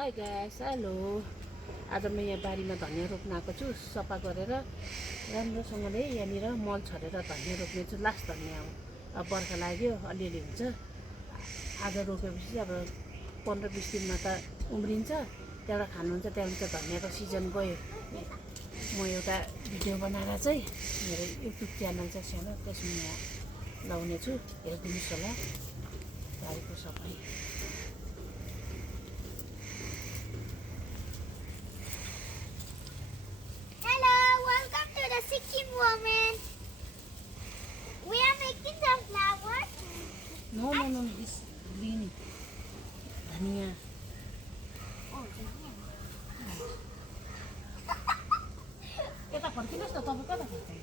High guys, hello. आज म यहाँ बारीमा धनियाँ रोप्न आएको छु। सफा गरेर राम्रोसँगले यहाँनिर मल छरेर धनियाँ रोप्ने छु। लास्ट धनियाँ हो। अब बर्खा लाग्यो, अलिअलि हुन्छ। आज रोपेपछि अब 15-20 दिनमा त उम्रिन्छ। त्यहाँबाट खानुहुन्छ। त्यहाँबाट धनियाँको सिजन गयो। म एउटा भिडियो बनाएर चाहिँ मेरो युट्युब च्यानल छ सानो, त्यसमा लाउने छु। हेरिदिनुहोस् होला बारीको सफाइ। Sikkim woman. We are making the flowers. No, this green धनिया. Oh, यता फर्किनुहोस् न, तपाईँ कता फर्किनु?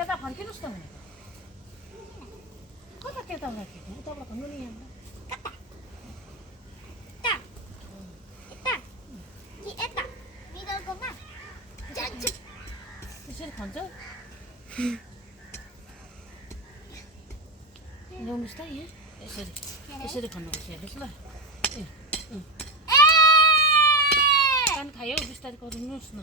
यता फर्किनुहोस् न भनेको। कता केताबाट खिच्नु? उताबाट खन्नु नि यहाँ। त्यसरी खन्छ? ल्याउनुहोस् त यहाँ। यसरी खन्नुपर्छ, हेर्नुहोस् ल। कान खायो, बिस्तारै गर्नुहोस् न।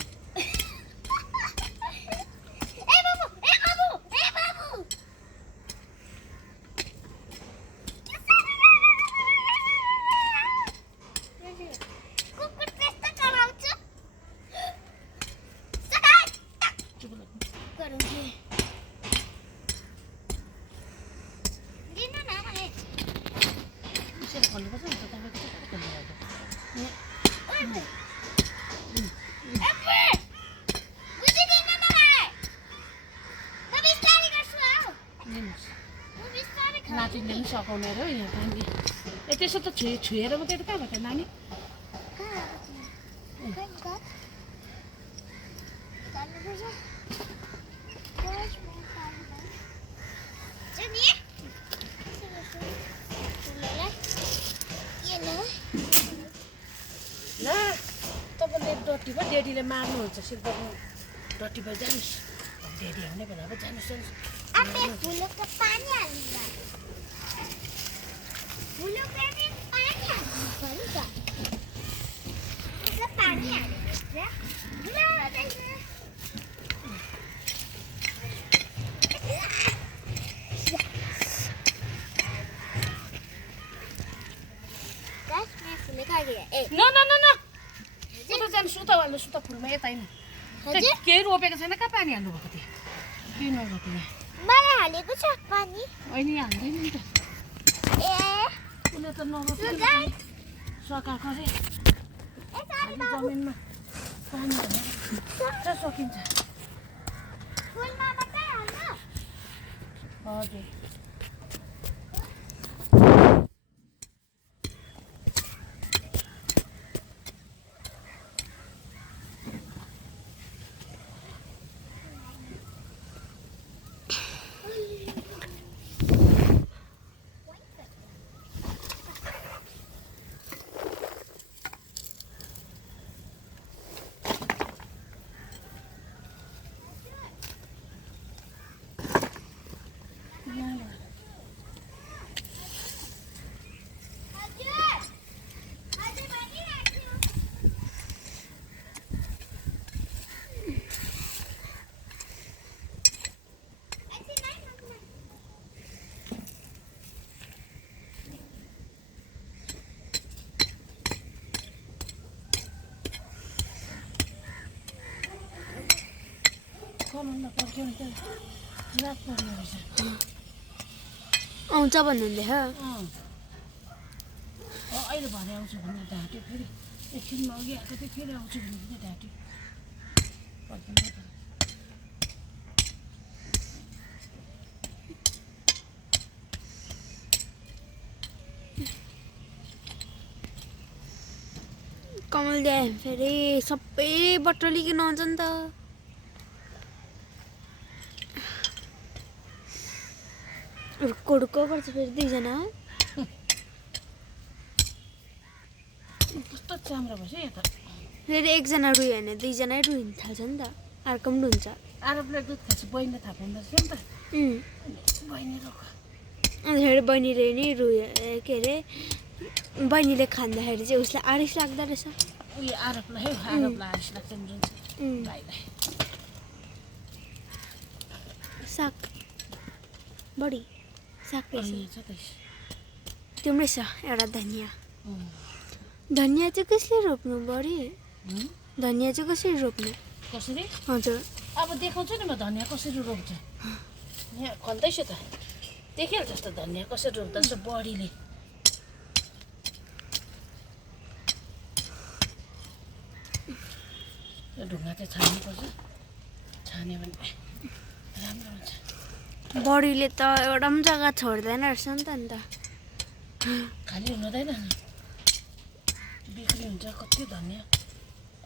भन्नुपर्छ नि त, तपाईँको चाहिँ कता नातिले पनि सघाउने र यहाँ पानी त्यसो त छोएर मात्रै त कहाँबाट नानी? ल तपाईँले डटी भयो, ड्याडीले मार्नुहुन्छ। सिर्फ डटी भयो, जानुहोस्। ड्याडी आउने बेला अब जानुहोस्। उता जानुहोस्, उता हाल्नुहोस्, उता फुलमा यता होइन। केही रोपेको छैन, कहाँ पानी हाल्नुभएको थियो? केही नरोपेको मलाई हालेको छ पानी। होइन, यहाँ हाल्दैन नि त। उसले त नरोपेको सकाएको अरे। जमिनमा पानी हालेर सकिन्छ। हजुर। आउँछ भन्नुहुँदैछ। अहिले भरे आउँछु भने ढाँट्यो, फेरि एकछिनमा अघि आएको थियो, फेरि आउँछु भने पनि ढाँट्यो। कमल दिए फेरि सबै बटलिकन आउँछ नि त। रुक्को गर्छ फेरि दुईजना। कस्तो चाम्रो भएछ यहाँ त। फेरि एकजना रुयो भने दुईजनै रुइन थाल्छ नि त। अर्को पनि रुन्छ। आरोपले दुध खान्छ, बहिनीले थाहा पाउँदो रहेछ नि त। बहिनी रोक। अनि फेरि बहिनीले नि रुयो, के अरे बहिनीले खाँदाखेरि चाहिँ उसलाई आरिस लाग्दो रहेछ। उयो आरोप लाग्यो आरोपलाई आरिस लाग्छ नि जुन चाहिँ भाइलाई। साग बढी साग रहेछ। यहाँ छ त्यस तिम्रै छ एउटा धनियाँ। धनियाँ चाहिँ कसले रोप्नु बढी? धनियाँ चाहिँ कसरी रोप्नु? कसरी? हजुर अब देखाउँछु नि म धनियाँ कसरी रोप्छ। यहाँ खल्दैछु त देखिहाल्छ जस्तो धनियाँ कसरी रोप्दा रहेछ बढीले। यो ढुङ्गा चाहिँ छान्नुपर्छ, छान्यो भने राम्रो हुन्छ। बढीले त एउटा पनि जग्गा छोड्दैन रहेछ नि त अन्त। खाली हुँदैन नि, बिक्री हुन्छ कति धनियाँ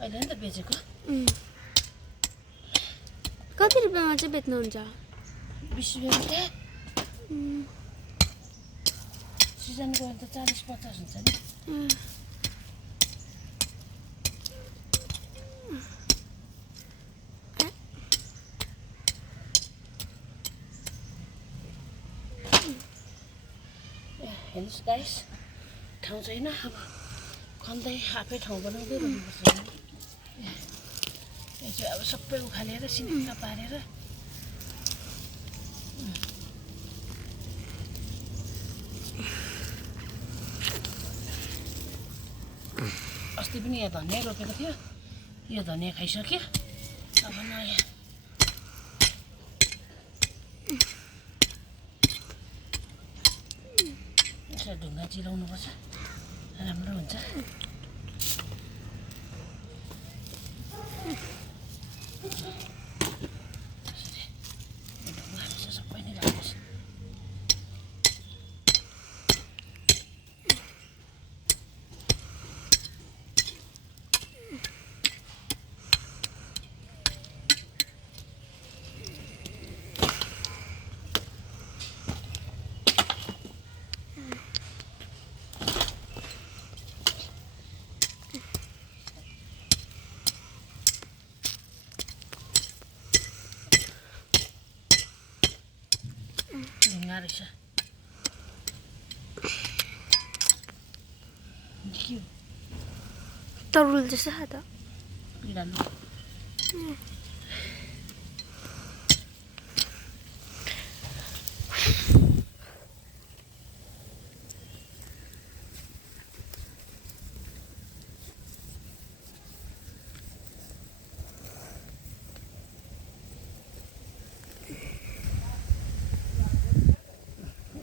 अहिले नि त बेचेको। कति रुपियाँमा चाहिँ बेच्नुहुन्छ? 20 रुपियाँ सिजन गयो भने त 40-50 हुन्छ नि। हेर्नुहोस् गाइस, ठाउँ छैन अब खन्दै आफै ठाउँ बनाउँदै गर्नुपर्छ। यो चाहिँ अब सबै उखालेर सिनिक्क पारेर अस्ति पनि यहाँ धनियाँ रोपेको थियो, यो धनियाँ खाइसक्यो। अब नयाँ यसलाई ढुङ्गा चिलाउनुपर्छ, राम्रो हुन्छ। ढुङ्गाहरू चाहिँ सबै नै राख्नुहोस्। ढुङ्गा रहेछ के हो? तरुल जस्तो छ त। बिरालो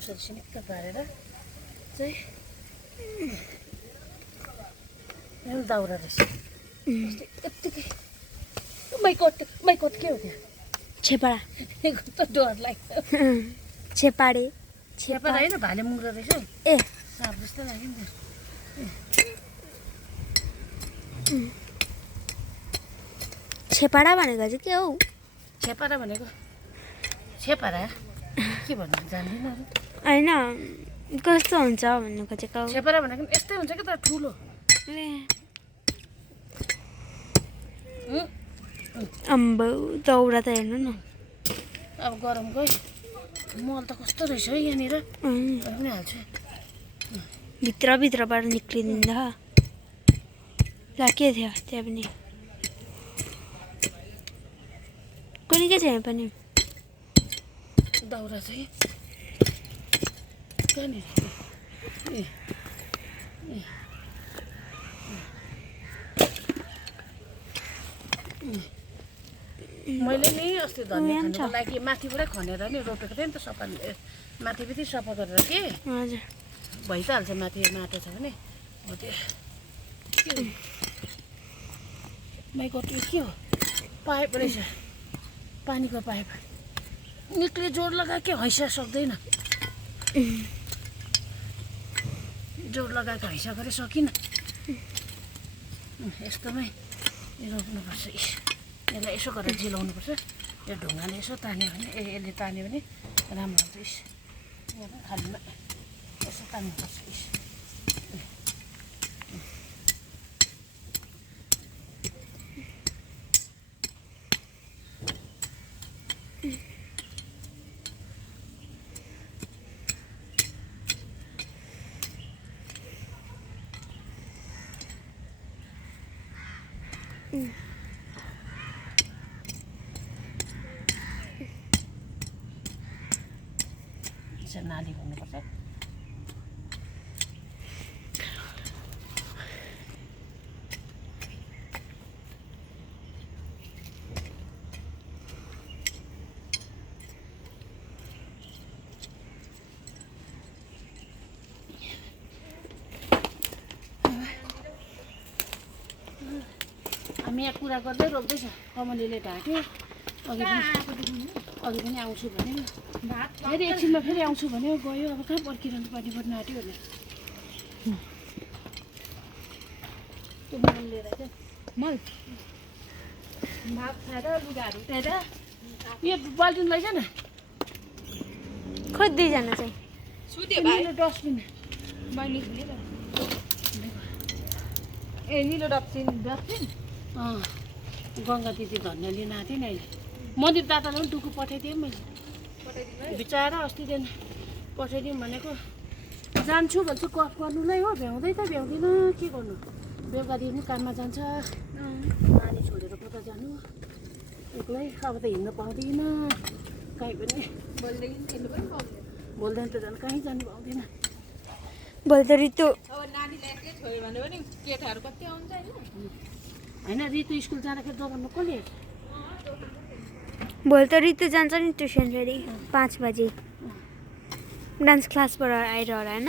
यसरी सिनिक्क पारेर चाहिँ यहाँ दाउरा रहेछ यत्तिकै। माइकोट के हो त्यहाँ? छेपाडा। कस्तो डर लाग्यो। छेपाडे छेपाडा होइन, भाले मुङ्ग्रो रहेछ हौ। ए साप जस्तो लाग्यो नि त। छेपाडा भनेको चाहिँ के हौ? छेपारा भनेको छेपारा के भन्नु जान्दिनँ। होइन कस्तो हुन्छ भन्नु खोजेको। छेपारा भनेको यस्तै हुन्छ कि तर ठुलो। अम्बो दाउरा त हेर्नु न। अब गरम गयो, मल त कस्तो रहेछ है यहाँनिर। पनि हाल्छु भित्रबाट निक्लिदिँदा ला के थियो त्यहाँ पनि कुनै के छैन पनि। दाउरा चाहिँ कहाँनिर? मैले नि अस्ति धनियाँ खानुको लागि माथिबाटै खनेर नि रोपेको थिएँ नि त सफा, माथिदेखि सफा गरेर के हजुर भइ त हाल्छ माथि माटो छ भने। हो त्यो के हो? माइकोट के हो? पाइप रहेछ, पानीको पाइप। निक्ले जोड लगायो कि हैसा सक्दैन। जोड लगाएको हैसा गरे सकिनँ। यस्तोमै रोप्नुपर्छ। यसलाई यसो गरेर जिलाउनुपर्छ। यो ढुङ्गाले यसो तान्यो भने यसले तान्यो भने राम्रो हुन्छ। खालीमा यसो तान्नुपर्छ। यसरी नाली हुनुपर्छ। हामी यहाँ कुरा गर्दै रोप्दैछ। कमलीले ढाक्यो। अघि पनि आउँछु भन्यो। फेरि एकछिनमा फेरि आउँछु भन्यो, गयो। अब कहाँ पर्खिरहनु पर्ने पर्ने आँट्यो भने त्यो मल लिएर चाहिँ मल भात खाएर लुगाहरू उठाएर यो बाल्टिन लैज न। खोज्दै जान चाहिँ सुत्यो भाइ निलो डस्टबिन मैले निस्किएर ए निलो डस्टबिन गङ्गा दिदी धनियाँ लिन आएको थिएँ नि अहिले। मन्दिर दादालाई पनि टुकु पठाइदिएँ मैले। बिचरा अस्तिदेखि पठाइदिउँ भनेको। जान्छु भन्छु कफ गर्नुलाई हो, भ्याउँदै त भ्याउँदिनँ। के गर्नु, बेलुका दिन पनि काममा जान्छ। नानी छोडेर कता जानु एक्लै। अब त हिँड्नु पाउँदिनँ कहीँ पनि। बोल्दैन त झन् कहीँ जानु पाउँदिनँ। भोलि त ऋतु अब नानीलाई एक्लै छोड्यो भने पनि केटाहरू कति आउँछ होइन होइन ऋतु स्कुल जाँदाखेरि दोकानमा कसले हेर्छ? भोलि त ऋतु जान्छ नि ट्युसन फेरि 5 बजे डान्स क्लासबाट आएर होला होइन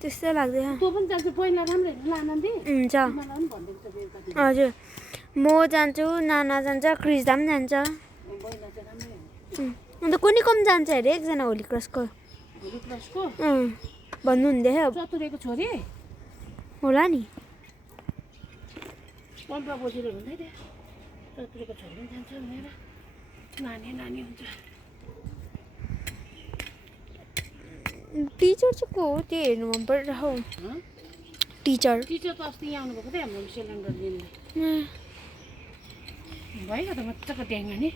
त्यस्तो लाग्दैन। तँ पनि जान्छ पहिला राम्रो हेर्नु ल आनन्दी। हुन्छ मलाई पनि भनिदिएको छ बेलुका दिन। हजुर म जान्छु, नाना जान्छ, क्रिस्दा पनि जान्छ। बहिनी चाहिँ राम्रै हो। अन्त कुनै कम जान्छ अरे एकजना होली क्रसको भोलि क्लासको भन्नुहुँदै चतुरेको छोरी होला नि। पम्पा बोजूले भन्दै थियो चतुरेको छोरी पनि जान्छ भनेर। नानी हुन्छ। टिचर चाहिँ को हो त्यो हेर्नु मन परिरहेको हौ। टिचर टिचर त अस्ति यहाँ आउनुभएको थियो हाम्रो सिलिन्डर लिने। भयो त मजाको ट्याङ्गा नि।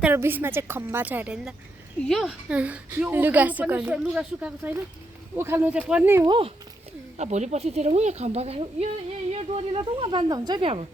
तर बिचमा चाहिँ खम्बा छ अरे नि त। यो लुगा सुकाउनु। लुगा सुकाएको छैन, उखाल्नु चाहिँ पर्ने हो। अब भोलि पर्सितिर उहाँ खम्बा गाह्रो यो डोरीलाई त उहाँ बान्दा हुन्छ नि अब।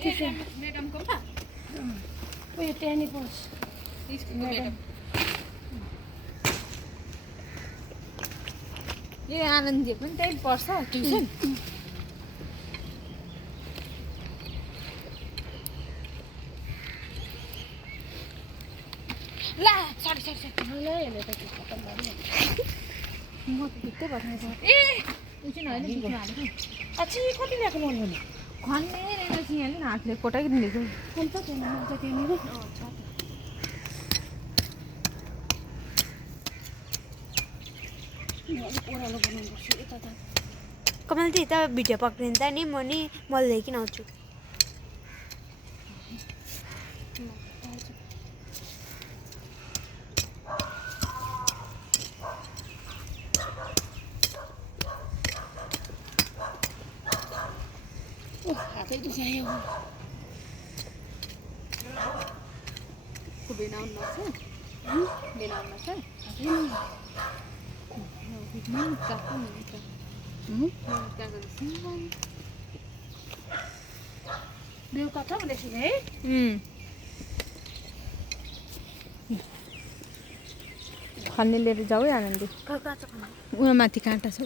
ट्युसन म्याडमको पो उयो त्यहाँनिर पढ्छ। स्कुलको म्याडम यो आनन्दजी पनि त्यही पढ्छ ट्युसन। ला सरी मलाई हेर्ने त खतम भयो। म त भित्तै बस्ने ए एकछिन होइन बिचमा हालेको अच्छी कति ल्याएको मन भने खन्ने रहेन सिंहले हातले कोटाइदिएको अन्त त्यहाँनिर अलिक ओह्रालो बनाउनुपर्छ यता त। कमल चाहिँ यता भिडियो पक्रिन्छ नि म नि मल ल्याइकन आउँछु। हातै दुखायो। को बेनाउनु पर्छ बेनाउनु पर्छ बेलुका छ भनेको छु है। खन्ने लिएर जाऊ है आनन्दी। उहाँ माथि काँटा छ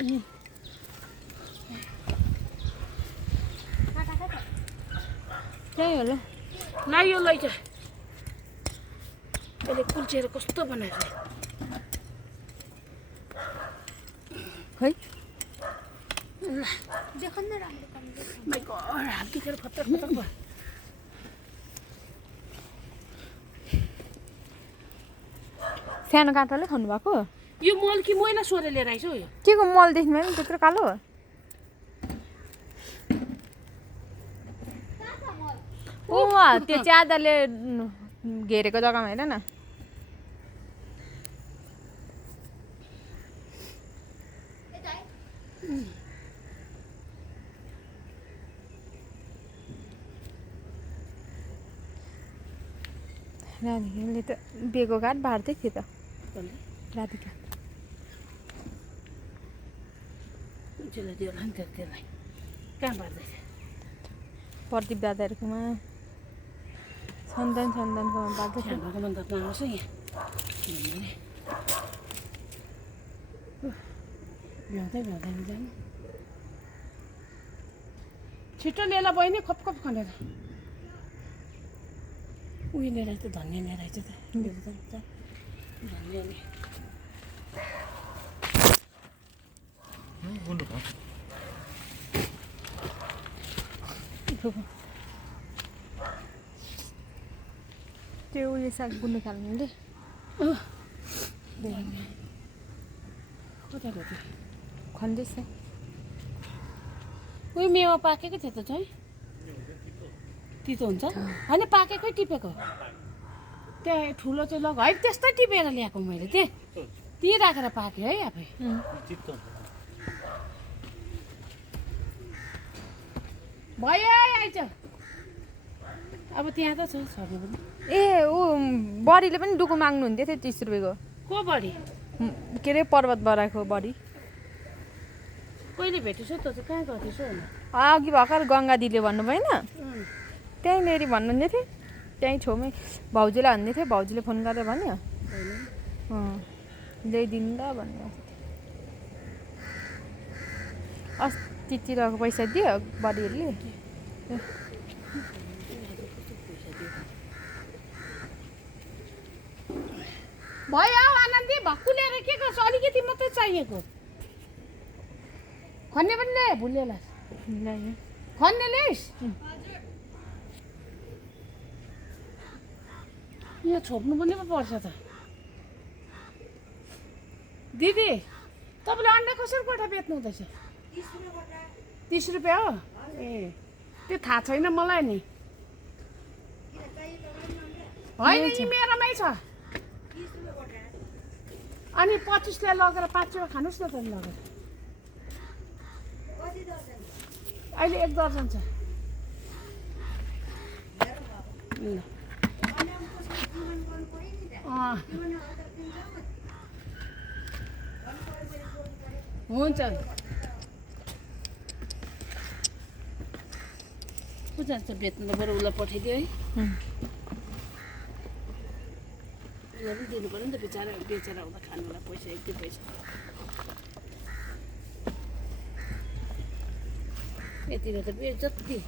त्यही होला। ल यो लैजा यसले कुल्चेर कस्तो बनाएको खै देख न राम्रो कम्प्लिट माइ गड हात दुखेर फतक फतक भयो सानो काँटाले खानु भएको यो मल कि मैला सोरे लिएर आइस यो के को मल देख्नु भयो नि त्यत्रो कालो त्यो च्यादरले घेरेको जग्गामा हेर न राधिकाले त बेको घाट बार्दै थियो त राधिका त्यसलाई दियो नि त्यसलाई कहाँ बार्दैछ प्रदीप दादाहरूकोमा सन्तानको बार्दै थियो खानाको मन त नआउँछ यहाँ भ्याउँदै जानु छिटो लिएर बहिनी खप खनेर उयो लिएर त धनियाँ लिएर आइज त धनियाँ त्यो उयो साग बुन्नु थाल्नुले कता गयो खन्दैछ उयो मेवा पाकेको थियो त चाहिँ तितो हुन्छ होइन पाकेकै टिपेको त्यहाँ ठुलो चाहिँ लग है त्यस्तै टिपेर ल्याएको मैले त्यहीँ राखेर पाकेँ है आफै भयो आइज अब त्यहाँ त छ छर्नु पनि ए ऊ बडीले पनि डुकु माग्नु हुन्थ्यो थियो 30 रुपियाँको को बढी के अरे पर्वत बराको बडी कहिले भेटेछ त चाहिँ कहाँ गएको थिएछ होइन अघि भर्खर गङ्गा दिदीले भन्नु भएन त्यहीँनिर भन्नुहुँदै थियो त्यहीँ छेउमै भाउजूलाई भन्दै थियो भाउजूले फोन गरेर भन्यो ल्याइदिनु ल भन्नु अस्तितिरको पैसा दियो बडीहरूले भयो आनन्दी भक्कु लिएर के गर्छ अलिकति मात्रै चाहिएको खन्ने पनि ल्याए भुलेला खन्ने ल्याइस् यो छोप्नु पनि पो पर्छ त दिदी तपाईँले अन्डा कसरी गोटा बेच्नु हुँदैछ 30 रुपियाँ हो ए त्यो थाहा छैन मलाई नि होइन नि मेरोमै छ अनि 25 लाई लगेर 5 रुपियाँ खानुहोस् न त लगेर अहिले 1 दर्जन छ ल हुन्छ को जान्छ बेच्नु बरु उसलाई पठाइदियो है उसलाई पनि दिनु पऱ्यो नि त बेचेर आउँदा खानुलाई पैसा 1-2 पैसा यतिको त जति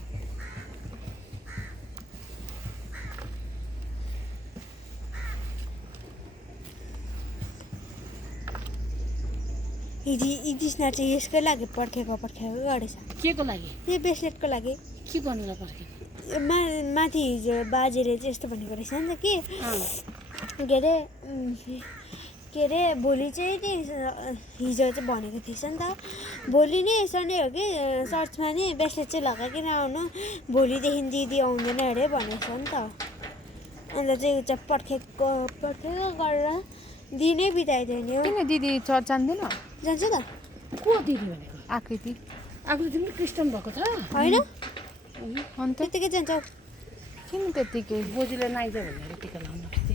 इदिसना चाहिँ यसकै लागि पर्खेको गरेछ के को लागि यो ब्रेसलेटको लागि के गर्नुलाई पर्खेको माथि हिजो बाजेले चाहिँ यस्तो भनेको रहेछ नि त के अरे भोलि चाहिँ नि हिजो चाहिँ भनेको थिएछ नि त भोलि नै सन्डे हो कि चर्चमा नि ब्रेसलेट चाहिँ लगाइकन आउनु भोलिदेखि दिदी आउँदैन अरे भनेको छ नि त अन्त चाहिँ पर्खेको गरेर दिनै बिताइदियो नि किन दिदी चर्च जान्दैन जान्छ त को दिदी भनेको आकृति आकृति पनि क्रिस्चियन भएको छ होइन अन्त त्यतिकै जान्छ किन त्यतिकै बोजूले नाइज भनेर टिका लाउनु अस्ति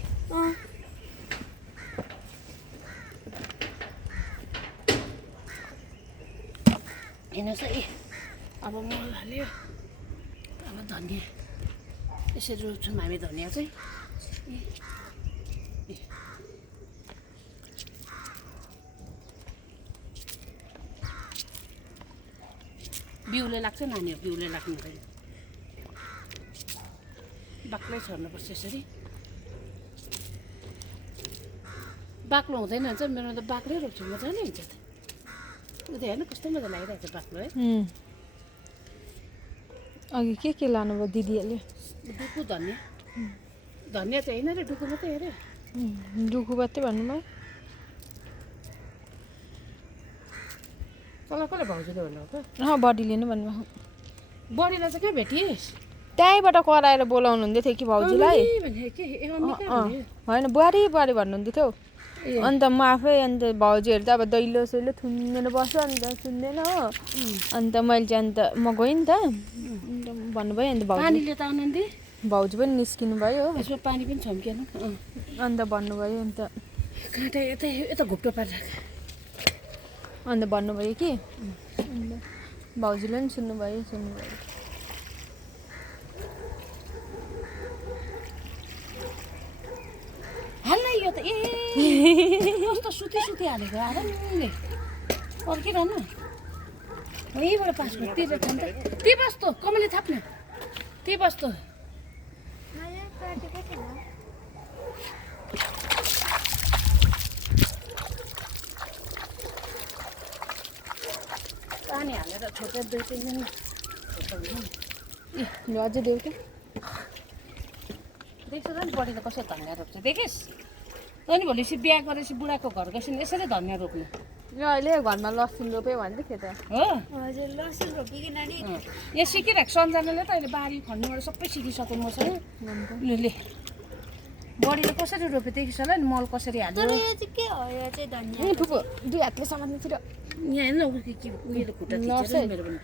हेर्नुहोस् है अब मल हाल्यो अब धनियाँ यसरी रोप्छौँ हामी धनियाँ चाहिँ बिउले लाग्छ नानीहरू बिउले लाग्नु हुँदैन बाक्लै छर्नुपर्छ यसरी बाक्लो हुँदैन भन्छ मेरोमा त बाक्लै रोप्छु मजाले हुन्छ त उता हेर्नु कस्तो मजा लागिरहेको छ बाक्लो है। अघि के लानुभयो दिदीहरूले? डुकु धनियाँ धनियाँ चाहिँ होइन रे, डुकु मात्रै हेरे। डुकु मात्रै भन्नुभयो। कसलाई कसलाई भाउजूले भन्नुभएको? बडीले नै भन्नुभयो। बडीलाई चाहिँ कहाँ भेटिस्? त्यहीँबाट कराएर बोलाउनु हुँदै थियो कि भाउजूलाई। होइन बुहारी बुहारी भन्नुहुँदै थियो। अन्त म आफै अन्त भाउजूहरू त अब दैलो सैलो थुनेर बस्छ अन्त सुन्दैन हो। अन्त मैले चाहिँ अन्त म गएँ नि त अन्त भन्नुभयो। अन्त पानीले त आउनु नि, भाउजू पनि निस्किनु भयो हो। यसमा पानी पनि छम्केन। अन्त भन्नुभयो अन्त काँटा यता यता घुप्टो पारेर अन्त भन्नुभयो कि अन्त भाउजूले पनि सुन्नुभयो। हाल्न यो त ए कस्तो सुती हालेको आरामले पर्खिरहनु। यहीँबाट पास भयो तिर खान्छ त्यही बस्तो कमले थाप्न त्यही बस्तो। मैले काटेको थिएन। पानी हालेर छोपेर 2-3 दिन ल अझै देऊ त। देख्छ त नि बडीले कसरी धनियाँ रोप्छ देखिस्? तैँले भोलिपछि बिहा गरेपछि बुढाको घर गएपछि यसरी धनियाँ रोप्नु ल अहिले घरमा लसुन रोप्यो भन्दै थियो त। हो। हजुर लसुन रोपिकन नि यहाँ सिकिरहेको सन्जनाले त अहिले बारी खन्नुबाट सबै सिकिसक्यो मसँग। ले बडीले कसरी रोप्यो देखिस् होला नि, मल कसरी तर हाल्यो। यो चाहिँ के हो? यो चाहिँ धनियाँ फुपू दुई हातले समात्नु थियो। यहाँ हेर्न उयोले खुट्टा थिचेर मेरो पनि।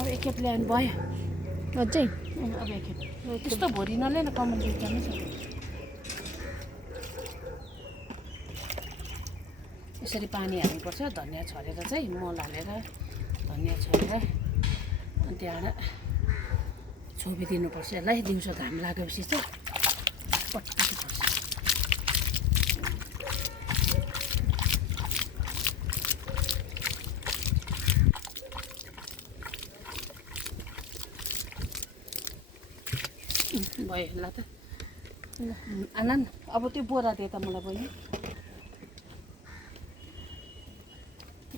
अब एकखेप ल्यायो भने भयो अझै अब एकखेप त्यस्तो भोलि नल्याएन कमल जुत्तामै छ। यसरी पानी हाल्नुपर्छ धनियाँ छरेर चाहिँ मल हालेर धनियाँ छरेर अनि त्यहाँबाट छोपिदिनुपर्छ यसलाई। दिउँसो घाम लागेपछि चाहिँ पटपटी पर्छ। भयो ल त आनन्द अब त्यो बोरा दिए त मलाई बहिनी।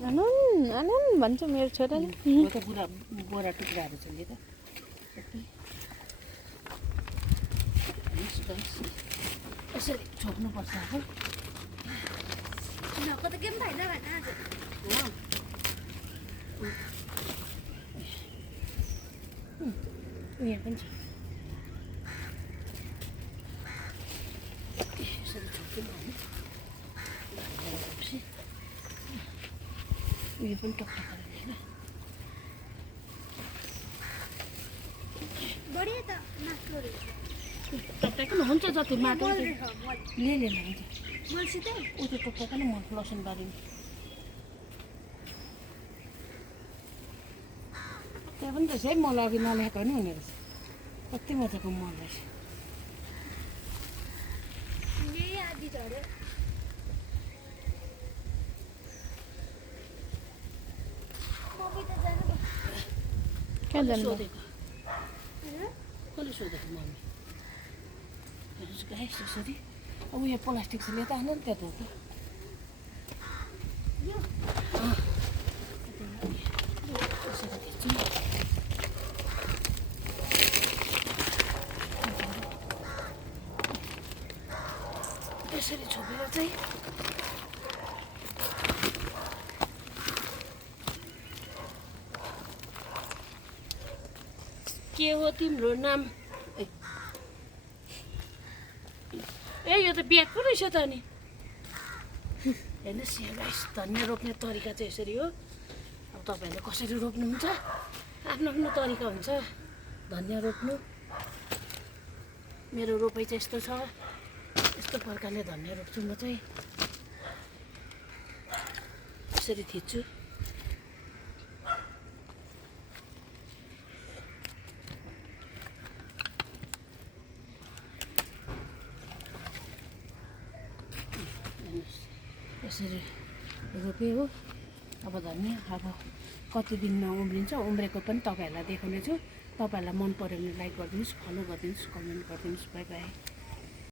आनन्द भन्छ मेरो छोराले। हो त बोरा टुक्राहरू छ नि त। यसरी छोप्नुपर्छ अब। नको त केही पनि फाइदा भएन आज। यहाँ पनि छ। यसरी छोप्दिउँ भने उयो पनि टकटक गरेर बढी त मासु टकटक न हुन्छ जति माटो मल ले हुन्छ मलसित ऊ त्यो टकटक नै मल लसुन बारीमा त्यहाँ पनि रहेछ है मल अघि नल्याएको पनि हुने रहेछ। कति मजाको मल रहेछ। यही आदि झऱ्यो। कहाँ जानु? सोधेको कसले सोधेको मम्मी गाइस यसरी अब यो प्लास्टिक छ लिएर त आनन्द त्यहाँ त यसरी खिच्छु। यसरी छोपेर चाहिँ के हो तिम्रो नाम? ए यो त बिहाको रहेछ त नि। हेर्नुहोस् यहाँ गाइस धनियाँ रोप्ने तरिका चाहिँ यसरी हो। अब तपाईँहरूले कसरी रोप्नुहुन्छ आफ्नो आफ्नो तरिका हुन्छ धनियाँ रोप्नु। मेरो रोपाइ चाहिँ यस्तो छ, यस्तो प्रकारले धनियाँ रोप्छु म चाहिँ। यसरी थिच्छु। यसरी रोप्यो हो। अब धनियाँ अब कति दिनमा उम्रिन्छ उम्रेको पनि तपाईँहरूलाई देखाउने छु। तपाईँहरूलाई मन पऱ्यो भने लाइक गरिदिनुहोस्, फलो गरिदिनुहोस्, कमेन्ट गरिदिनुहोस्। By by.